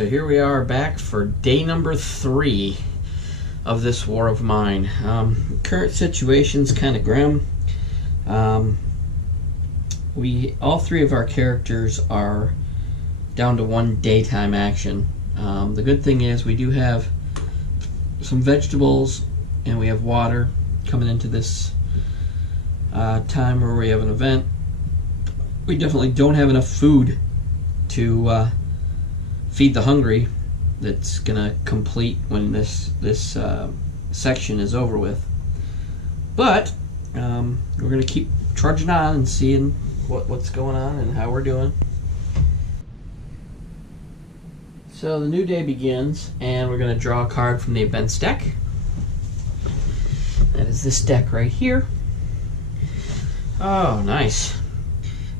so here we are back for day number 3 of this war of mine. Current situation's kind of grim. All 3 of our characters are down to 1 daytime action. The good thing is we do have some vegetables and we have water coming into this time where we have an event. We definitely don't have enough food to feed the hungry. That's gonna complete when this section is over with. But we're gonna keep trudging on and seeing what's going on and how we're doing. So the new day begins, and we're gonna draw a card from the events deck. That is this deck right here. Oh, nice.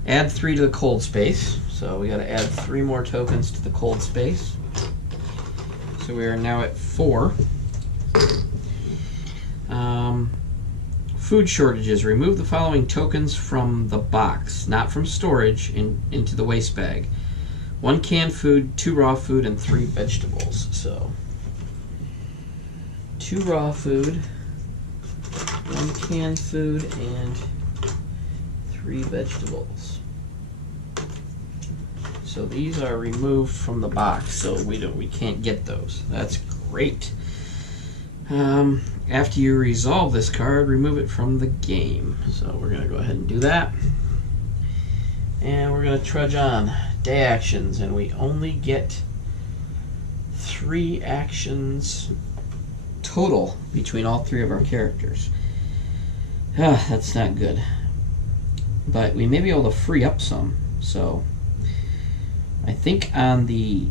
Add 3 to the cold space. So we got to add 3 more tokens to the cold space. So we are now at 4. Food shortages. Remove the following tokens from the box, not from storage, into the waste bag. 1 canned food, 2 raw food, and 3 vegetables. So 2 raw food, 1 canned food, and 3 vegetables. So these are removed from the box, so we can't get those. That's great. After you resolve this card, remove it from the game. So we're gonna go ahead and do that, and we're gonna trudge on. Day actions, and we only get 3 actions total between all 3 of our characters. That's not good. But we may be able to free up some. So I think on the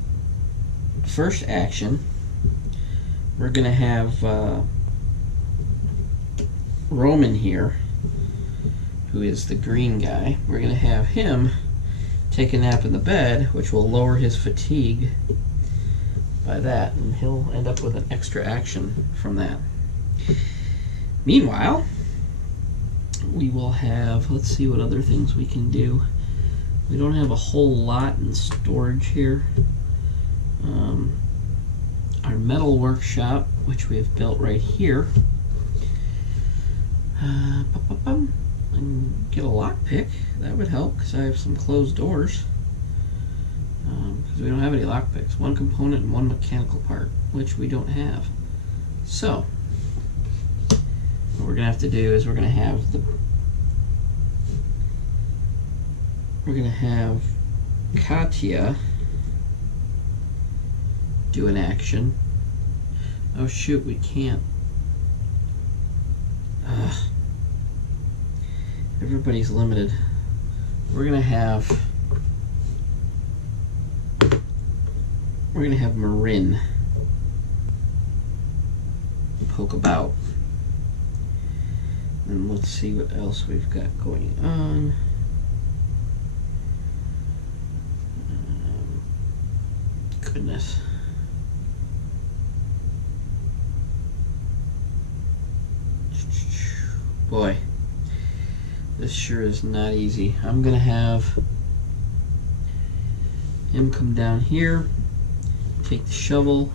first action we're gonna have Roman here, who is the green guy. We're gonna have him take a nap in the bed, which will lower his fatigue by that, and he'll end up with an extra action from that. Meanwhile, we will have, let's see what other things we can do. We don't have a whole lot in storage here. Our metal workshop, which we have built right here. And get a lockpick. That would help, because I have some closed doors. Because we don't have any lockpicks. 1 component and 1 mechanical part, which we don't have. So what we're gonna have to do is we're gonna have Katya do an action. Oh shoot, we can't. Everybody's limited. We're gonna have Marin poke about. And let's see what else we've got going on. Goodness. Boy, this sure is not easy. I'm gonna have him come down here, take the shovel,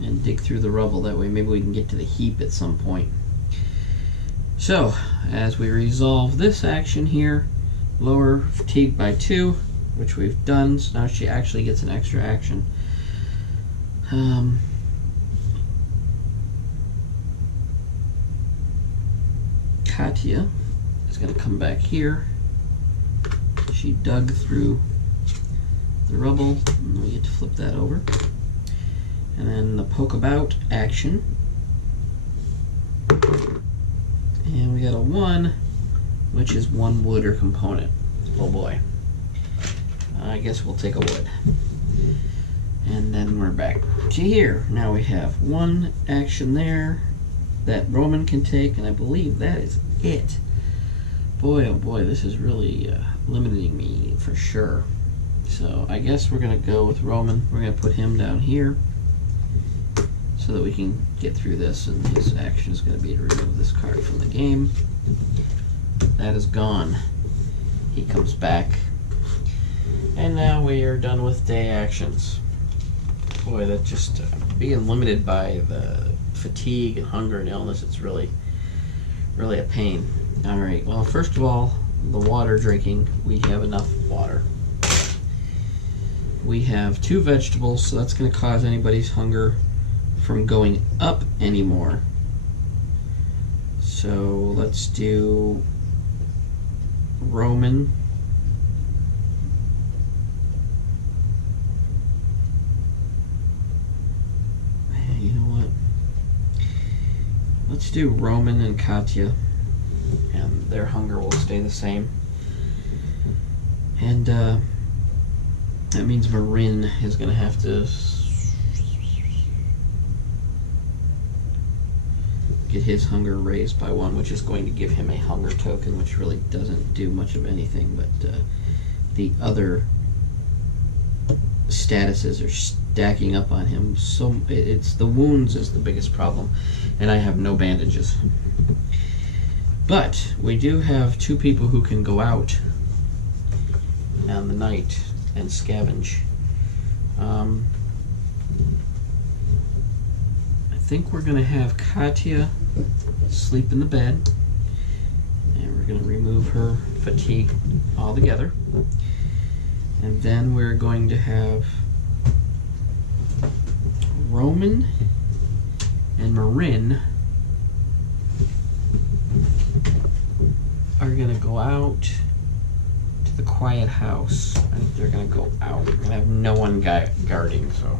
and dig through the rubble. That way maybe we can get to the heap at some point. So, as we resolve this action here, lower fatigue by 2, which we've done, so now she actually gets an extra action. Katya is going to come back here. She dug through the rubble, and we get to flip that over. And then the poke about action. And we got a 1, which is 1 wood or component. Oh boy. I guess we'll take a wood. And then we're back to here. Now we have 1 action there that Roman can take, and I believe that is it. Boy, oh boy, this is really limiting me for sure. So I guess we're going to go with Roman. We're going to put him down here so that we can get through this, and his action is going to be to remove this card from the game. That is gone. He comes back. And now we are done with day actions. Boy, that just being limited by the fatigue and hunger and illness, it's really a pain. All right, well, first of all, the water drinking, we have enough water. We have 2 vegetables, so that's going to cause anybody's hunger from going up anymore. So let's do Roman. You know what? Let's do Roman and Katya, and their hunger will stay the same. And that means Marin is going to have to get his hunger raised by 1, which is going to give him a hunger token, which really doesn't do much of anything, but the other statuses are stacking up on him. So it's the wounds is the biggest problem, and I have no bandages. But we do have 2 people who can go out on the night and scavenge. I think we're going to have Katya sleep in the bed, and we're going to remove her fatigue altogether. And then we're going to have Roman and Marin are going to go out to the quiet house. I think they're going to go out. We're going to have no one guarding, so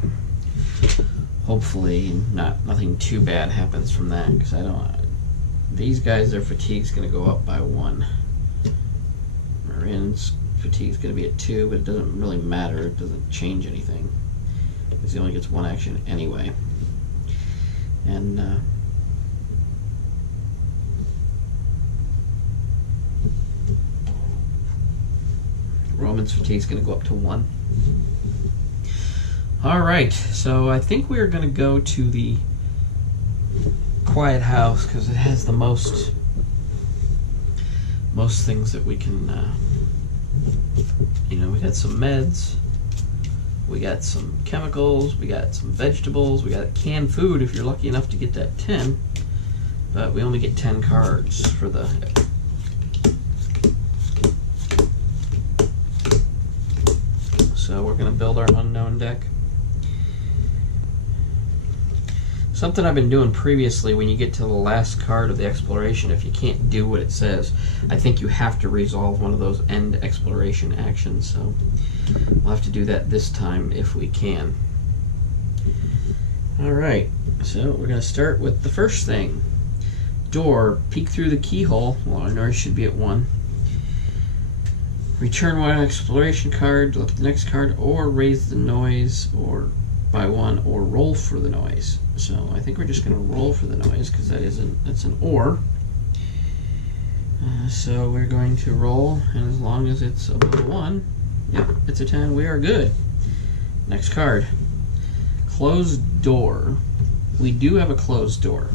hopefully nothing too bad happens from that, because I don't. These guys, their fatigue's going to go up by 1. Marin's fatigue's going to be at 2, but it doesn't really matter. It doesn't change anything, because he only gets 1 action anyway. And Roman's fatigue's going to go up to 1. Alright, so I think we are going to go to the quiet house, because it has the most things that we can, you know, we got some meds, we got some chemicals, we got some vegetables, we got canned food if you're lucky enough to get that 10, but we only get 10 cards for the so we're going to build our unknown deck. Something I've been doing previously, when you get to the last card of the exploration, if you can't do what it says, I think you have to resolve one of those end exploration actions, so we'll have to do that this time if we can. Alright, so we're going to start with the first thing. Door, peek through the keyhole. Well, our noise should be at 1. Return 1 exploration card, look at the next card, or raise the noise or by 1, or roll for the noise. So I think we're just going to roll for the noise, because that's an or. So we're going to roll, and as long as it's above 1, yep, it's a 10, we are good. Next card. Closed door. We do have a closed door.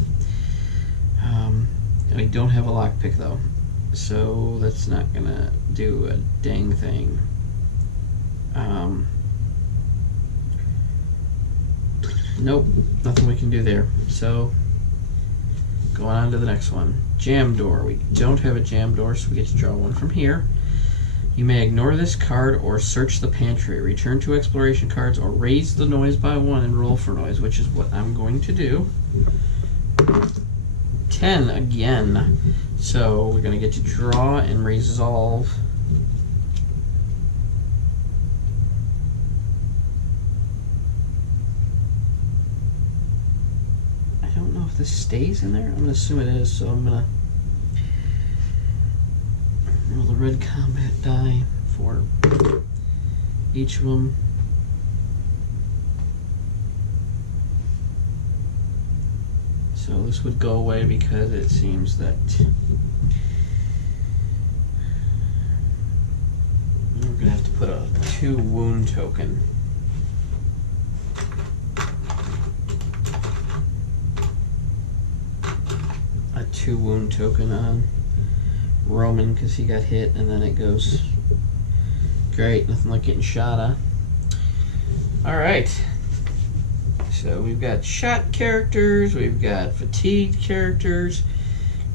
We don't have a lockpick though, so that's not going to do a dang thing. Nope, nothing we can do there. So, going on to the next one. Jam door. We don't have a jam door, so we get to draw 1 from here. You may ignore this card or search the pantry. Return 2 exploration cards or raise the noise by 1 and roll for noise, which is what I'm going to do. 10 again. So, we're going to get to draw and resolve. This stays in there? I'm going to assume it is, so I'm going to roll the red combat die for each of them. So this would go away because it seems that we're going to have to put a 2 wound token. A 2 wound token on Roman because he got hit, and then it goes great. Nothing like getting shot, huh? Alright. so we've got shot characters, we've got fatigued characters.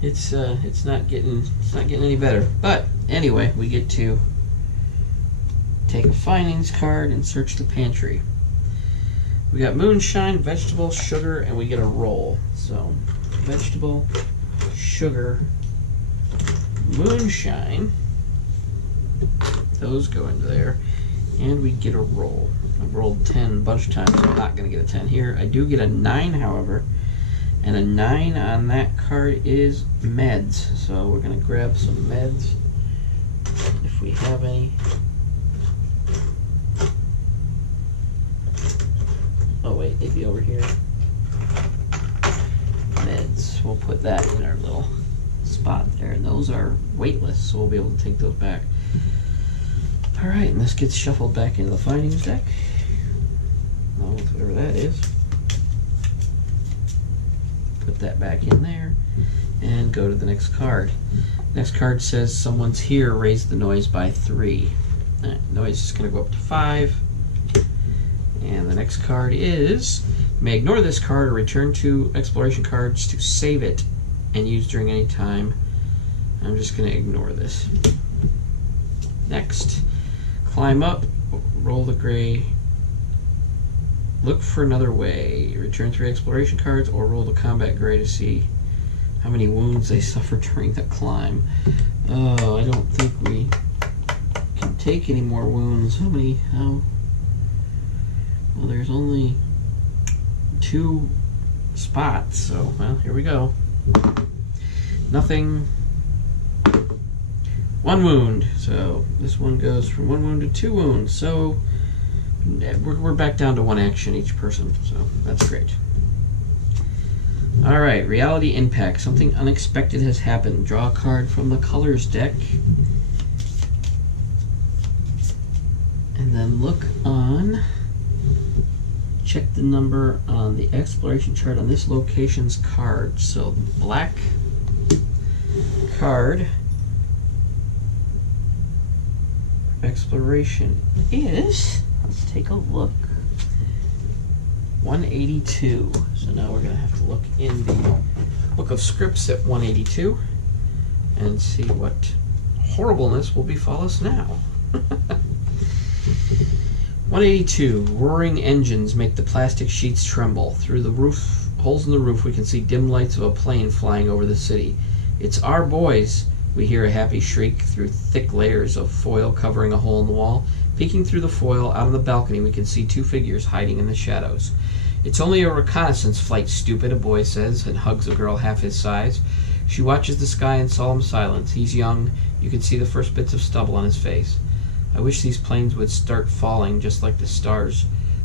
It's not getting any better. But anyway, we get to take a findings card and search the pantry. We got moonshine, vegetable, sugar, and we get a roll. So vegetable, sugar, moonshine. Those go into there, and we get a roll. I've rolled 10 a bunch of times, so I'm not going to get a 10 here. I do get a 9, however, and a 9 on that card is meds. So we're going to grab some meds if we have any. Oh wait, maybe over here. Meds. We'll put that in our little spot there, and those are weightless, so we'll be able to take those back. Alright, and this gets shuffled back into the findings deck. Whatever that is. Put that back in there, and go to the next card. Next card says someone's here, raise the noise by 3. That noise is going to go up to 5. And the next card is, you may ignore this card or return to exploration cards to save it and use during any time. I'm just going to ignore this. Next, climb up, roll the gray, look for another way, return 3 exploration cards, or roll the combat gray to see how many wounds they suffer during the climb. Oh, I don't think we can take any more wounds. How? Well, there's only 2 spots, so, well, here we go. Nothing. 1 wound. So this one goes from 1 wound to 2 wounds. So we're back down to 1 action each person. So that's great. All right, reality impact. Something unexpected has happened. Draw a card from the colors deck. And then look on. Check the number on the exploration chart on this location's card. So the black card exploration is, let's take a look, 182. So now we're going to have to look in the Book of Scripts at 182 and see what horribleness will befall us now. 182. Roaring engines make the plastic sheets tremble. Through the roof, holes in the roof, we can see dim lights of a plane flying over the city. It's our boys. We hear a happy shriek through thick layers of foil covering a hole in the wall. Peeking through the foil, out on the balcony, we can see 2 figures hiding in the shadows. It's only a reconnaissance flight, stupid, a boy says, and hugs a girl half his size. She watches the sky in solemn silence. He's young. You can see the first bits of stubble on his face. I wish these planes would start falling just like the stars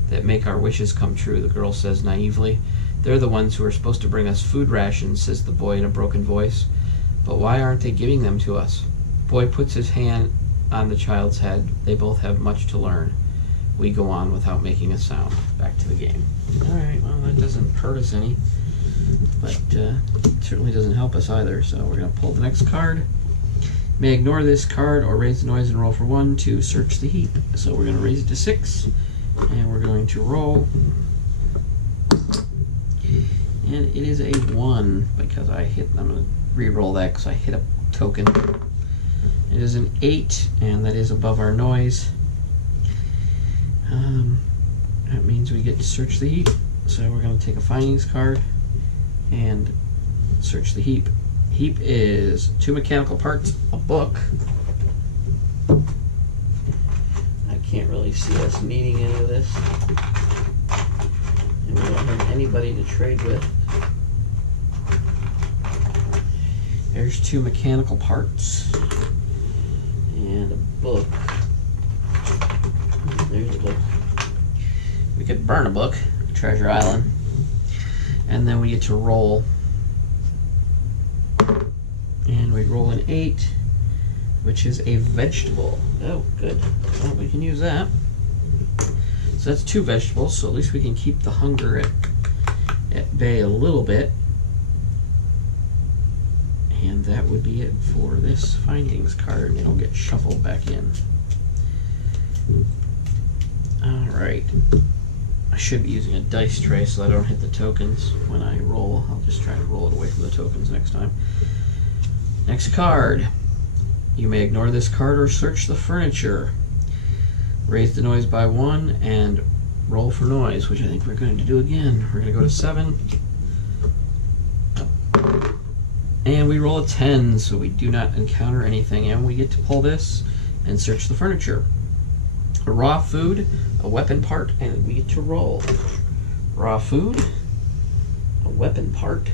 that make our wishes come true, the girl says naively. They're the ones who are supposed to bring us food rations, says the boy in a broken voice. But why aren't they giving them to us? Boy puts his hand on the child's head. They both have much to learn. We go on without making a sound. Back to the game. Alright, well, that doesn't hurt us any, but it certainly doesn't help us either, so we're going to pull the next card. May ignore this card or raise the noise and roll for 1 to search the heap. So we're going to raise it to 6, and we're going to roll. And it is a 1 because I hit, I'm going to re-roll that because I hit a token. It is an 8, and that is above our noise. That means we get to search the heap. So we're going to take a findings card and search the heap. Heap is 2 mechanical parts, a book. I can't really see us needing any of this. And we don't have anybody to trade with. There's 2 mechanical parts. And a book. There's a book. We could burn a book, Treasure Island. And then we get to roll. And we roll an 8, which is a vegetable. Oh, good. Well, we can use that. So that's 2 vegetables, so at least we can keep the hunger at bay a little bit. And that would be it for this findings card. It'll get shuffled back in. Alright. I should be using a dice tray so I don't hit the tokens when I roll. I'll just try to roll it away from the tokens next time. Next card. You may ignore this card or search the furniture. Raise the noise by 1 and roll for noise, which I think we're going to do again. We're going to go to 7. And we roll a 10, so we do not encounter anything. And we get to pull this and search the furniture. A raw food, a weapon part, and we get to roll. Raw food, a weapon part.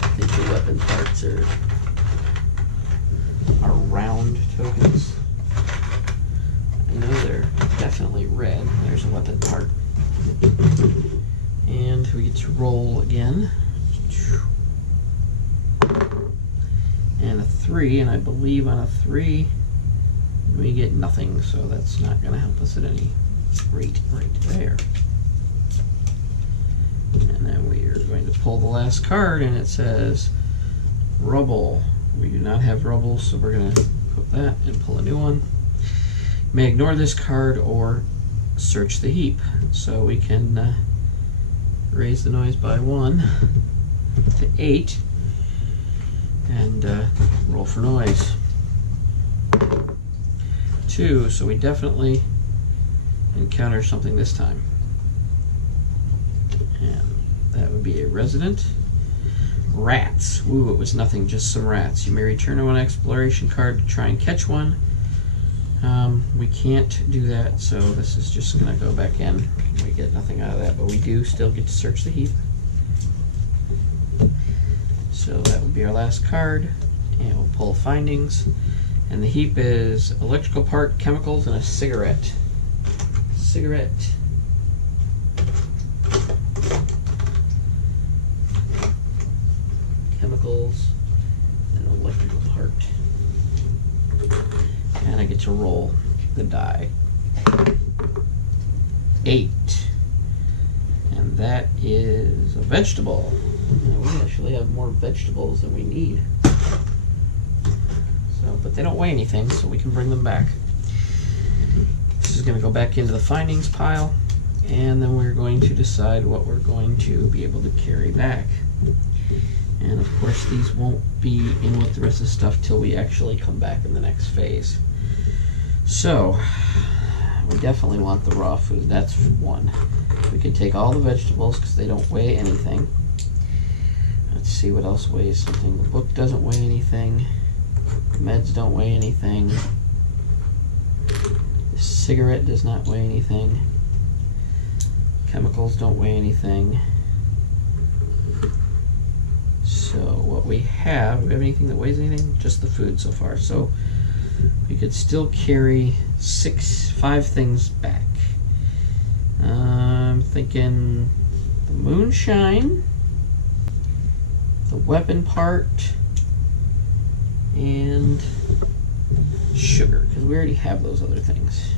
I think the weapon parts are round tokens. I know they're definitely red. There's a weapon part. And we get to roll again. And a 3, and I believe on a 3 we get nothing, so that's not going to help us at any rate right there. And then we are going to pull the last card, and it says rubble. We do not have rubble, so we're going to put that and pull a new one. You may ignore this card or search the heap. So we can raise the noise by 1 to 8 and roll for noise. 2, so we definitely encounter something this time. And that would be a resident. Rats. Ooh, it was nothing, just some rats. You may return one exploration card to try and catch one. We can't do that, so this is just going to go back in. We get nothing out of that, but we do still get to search the heap. So that would be our last card, and we'll pull findings. And the heap is electrical part, chemicals, and a cigarette. Cigarette. Chemicals, and electrical part. And I get to roll the die. 8. And that is a vegetable. Now we actually have more vegetables than we need. So, but they don't weigh anything, so we can bring them back. This is going to go back into the findings pile, and then we're going to decide what we're going to be able to carry back. And of course these won't be in with the rest of the stuff till we actually come back in the next phase. So, we definitely want the raw food. That's 1. We can take all the vegetables because they don't weigh anything. Let's see what else weighs something. The book doesn't weigh anything. Meds don't weigh anything. The cigarette does not weigh anything. Chemicals don't weigh anything. So what we have anything that weighs anything? Just the food so far. So we could still carry 5 things back. I'm thinking the moonshine, the weapon part, and sugar, because we already have those other things.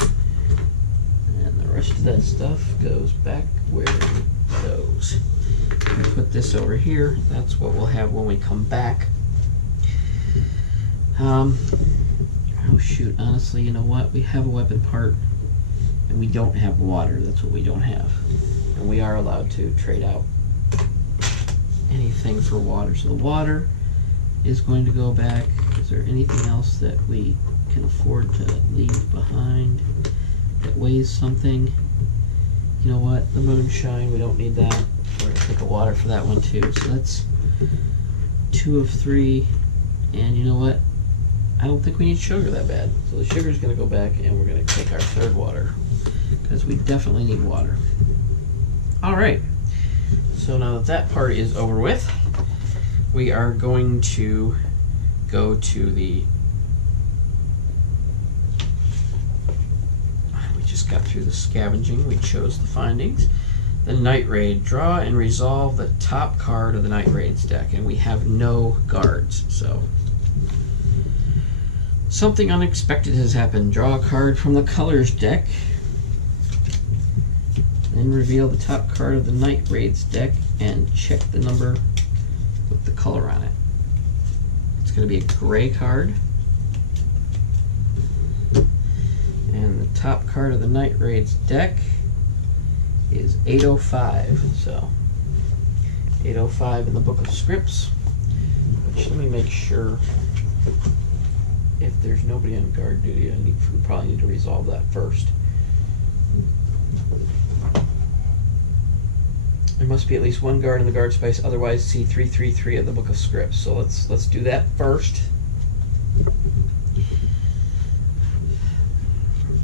And the rest of that stuff goes back where it goes. We put this over here. That's what we'll have when we come back. Oh shoot, honestly, you know what? We have a weapon part and we don't have water. That's what we don't have. And we are allowed to trade out anything for water. So the water is going to go back. Is there anything else that we can afford to leave behind that weighs something? You know what? The moonshine, we don't need that. We're going to take the water for that one too. So that's 2 of 3. And you know what? I don't think we need sugar that bad. So the sugar is going to go back, and we're going to take our 3rd water because we definitely need water. All right. So now that that part is over with, we are going to go to the... We just got through the scavenging. We chose the findings. The Night Raid. Draw and resolve the top card of the Night Raid's deck, and we have no guards, so... Something unexpected has happened. Draw a card from the colors deck. Then reveal the top card of the Night Raid's deck and check the number with the color on it. It's going to be a gray card. top card of the Night Raids deck is 805. So 805 in the Book of Scripts. Which, let me make sure if there's nobody on guard duty. We probably need to resolve that first. There must be at least one guard in the guard space, otherwise see 333 of the Book of Scripts. So let's do that first.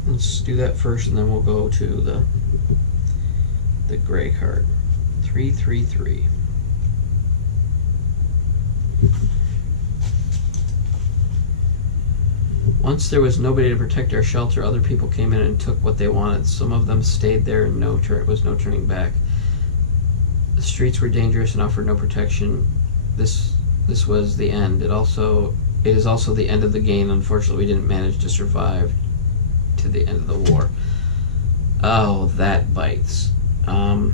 Let's do that first, and then we'll go to the gray card. 333. Once there was nobody to protect our shelter, other people came in and took what they wanted. Some of them stayed there, and was no turning back. The streets were dangerous and offered no protection. This was the end. It is also the end of the game. Unfortunately, we didn't manage to survive to the end of the war. Oh, that bites. Well,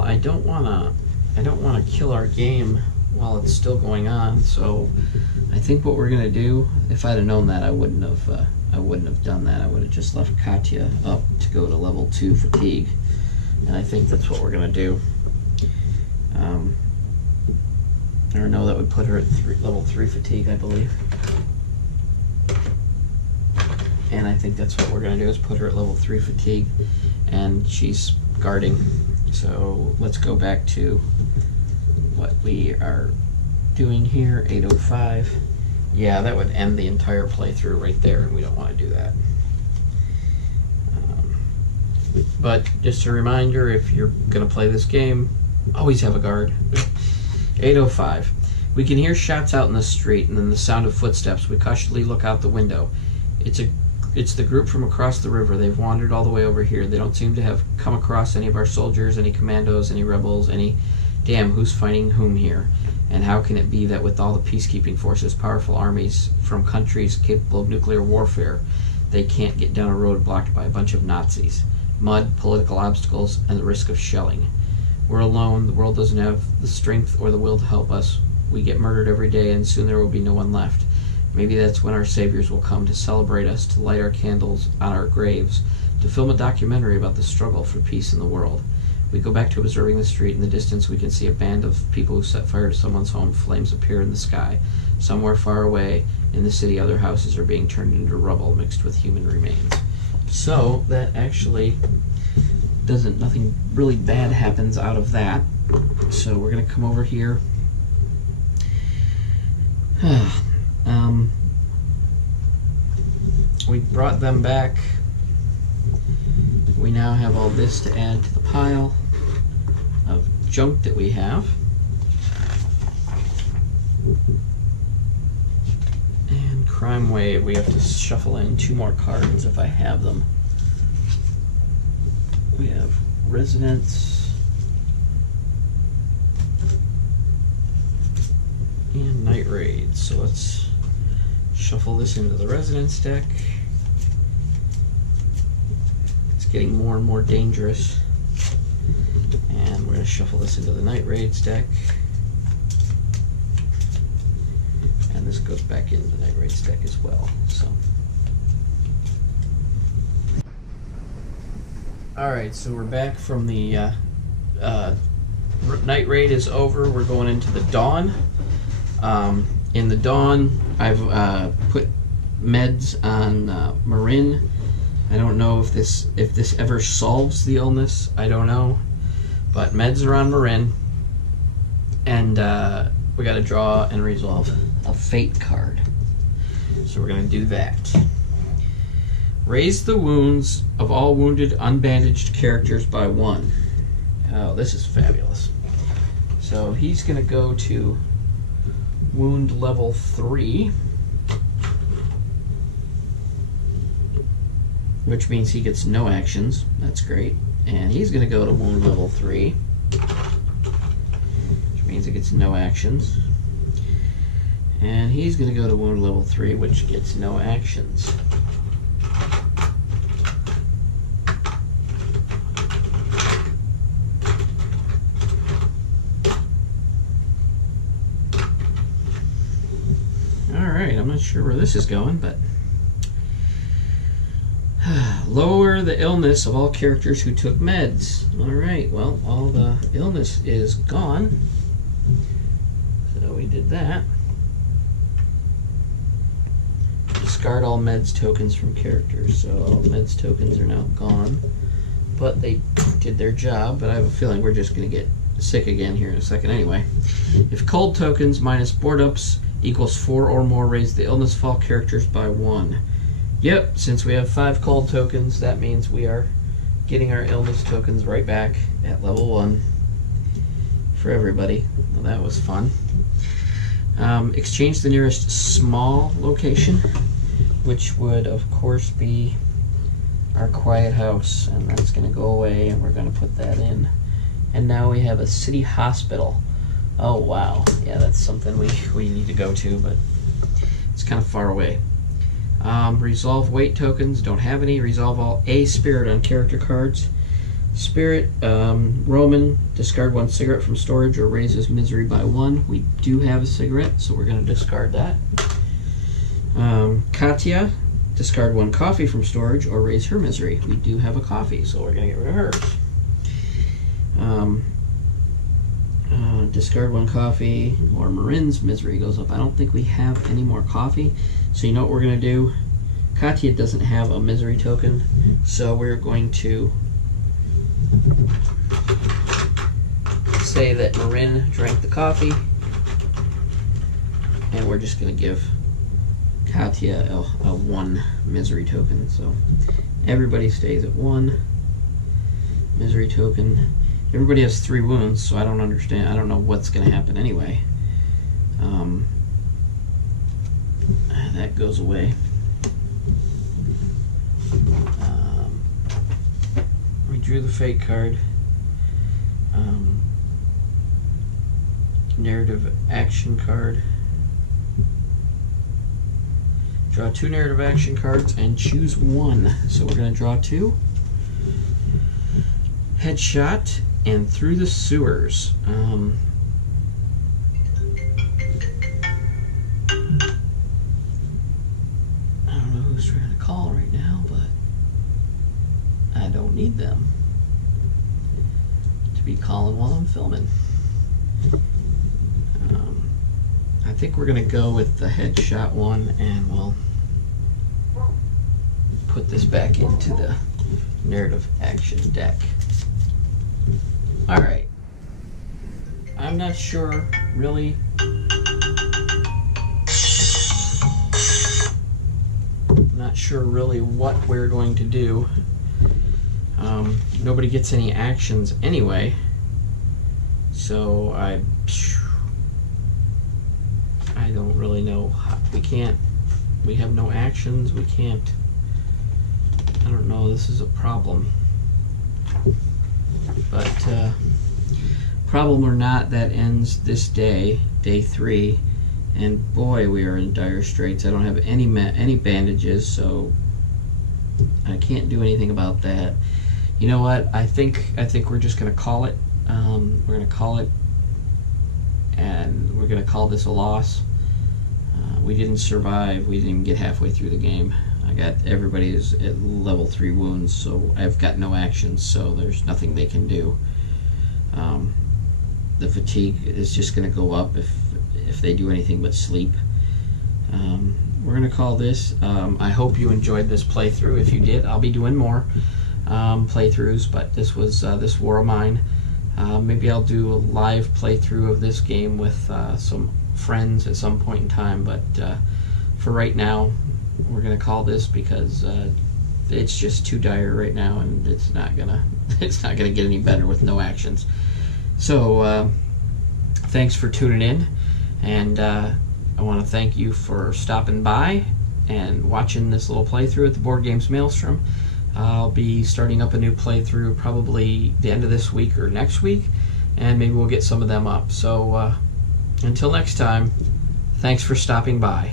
I don't wanna kill our game while it's still going on. So I think what we're gonna do, if I'd have known that, I wouldn't have done that. I would have just left Katya up to go to level 2 fatigue. And I think that's what we're going to do. Or no, that would put her at level 3 fatigue, I believe. And I think that's what we're going to do, is put her at level 3 fatigue. And she's guarding. So let's go back to what we are doing here, 805. Yeah, that would end the entire playthrough right there, and we don't want to do that. But just a reminder, if you're going to play this game, always have a guard. 805. We can hear shots out in the street and then the sound of footsteps. We cautiously look out the window. It's the group from across the river. They've wandered all the way over here. They don't seem to have come across any of our soldiers, any commandos, any rebels, any... Damn, who's fighting whom here? And how can it be that with all the peacekeeping forces, powerful armies from countries capable of nuclear warfare, they can't get down a road blocked by a bunch of Nazis? Mud, political obstacles, and the risk of shelling. We're alone. The world doesn't have the strength or the will to help us. We get murdered every day, and soon there will be no one left. Maybe that's when our saviors will come to celebrate us, to light our candles on our graves, to film a documentary about the struggle for peace in the world. We go back to observing the street. In the distance, we can see a band of people who set fire to someone's home. Flames appear in the sky. Somewhere far away in the city, other houses are being turned into rubble mixed with human remains. So that actually nothing really bad happens out of that. So we're going to come over here. We brought them back. We now have all this to add to the pile of junk that we have. And Crime Wave, we have to shuffle in 2 more cards if I have them. We have Resonance and Night Raids. So let's shuffle this into the Resonance deck. It's getting more and more dangerous. And we're going to shuffle this into the Night Raids deck. And this goes back into the Night Raids deck as well. So, alright, so we're back from the Night Raid is over. We're going into the Dawn. In the Dawn, I've put meds on Marin. I don't know if this ever solves the illness. I don't know. But meds are on Marin. And we got to draw and resolve a fate card. So we're going to do that. Raise the wounds of all wounded, unbandaged characters by 1. Oh, this is fabulous. So he's going to go to wound level 3, which means he gets no actions. That's great. And he's going to go to wound level 3, which means he gets no actions. And he's going to go to wound level 3, which gets no actions. Alright, I'm not sure where this is going, but Lower the illness of all characters who took meds. Alright, well, all the illness is gone. So we did that. Discard all meds tokens from characters. So all meds tokens are now gone. But they did their job, but I have a feeling we're just going to get sick again here in a second anyway. If cold tokens minus board ups equals 4 or more, raise the illness of all characters by 1. Yep, since we have 5 cold tokens, that means we are getting our illness tokens right back at level 1 for everybody. Well, that was fun. Exchange the nearest small location, which would of course be our quiet house, and that's going to go away, and we're going to put that in. And now we have a city hospital. Oh wow, yeah, that's something we need to go to, but it's kind of far away. Resolve weight tokens, don't have any. Resolve all A spirit on character cards. Spirit, Roman, discard 1 cigarette from storage or raises misery by 1. We do have a cigarette, so we're going to discard that. Katya, discard 1 coffee from storage or raise her misery. We do have a coffee, so we're going to get rid of hers. Discard 1 coffee or Marin's misery goes up. I don't think we have any more coffee, so you know what we're going to do? Katya doesn't have a misery token, so we're going to say that Marin drank the coffee, and we're just going to give Katya a 1 misery token. So everybody stays at 1 misery token. Everybody has 3 wounds, so I don't understand. I don't know what's going to happen anyway. That goes away. We drew the fate card. Narrative action card. Draw 2 narrative action cards and choose 1. So we're going to draw 2. Headshot and Through the Sewers. I don't know who's trying to call right now, but I don't need them to be calling while I'm filming. I think we're going to go with the headshot one, and we'll put this back into the narrative action deck. Alright. I'm not sure really what we're going to do. Nobody gets any actions anyway, so I don't really know how, we have no actions, we can't, I don't know, this is a problem. But problem or not, that ends this day, day 3, and boy, we are in dire straits. I don't have any bandages, so I can't do anything about that. You know what? I think we're just gonna call it. We're gonna call it, and we're gonna call this a loss. We didn't survive. We didn't even get halfway through the game. Everybody is at level 3 wounds, so I've got no actions, so there's nothing they can do. The fatigue is just going to go up if they do anything but sleep. We're going to call this. I hope you enjoyed this playthrough. If you did, I'll be doing more playthroughs, but this was this war of mine. Maybe I'll do a live playthrough of this game with some friends at some point in time, but for right now, we're gonna call this because it's just too dire right now, and it's not gonna get any better with no actions. So thanks for tuning in, and I want to thank you for stopping by and watching this little playthrough at the Board Games Maelstrom. I'll be starting up a new playthrough probably the end of this week or next week, and maybe we'll get some of them up. So until next time, thanks for stopping by.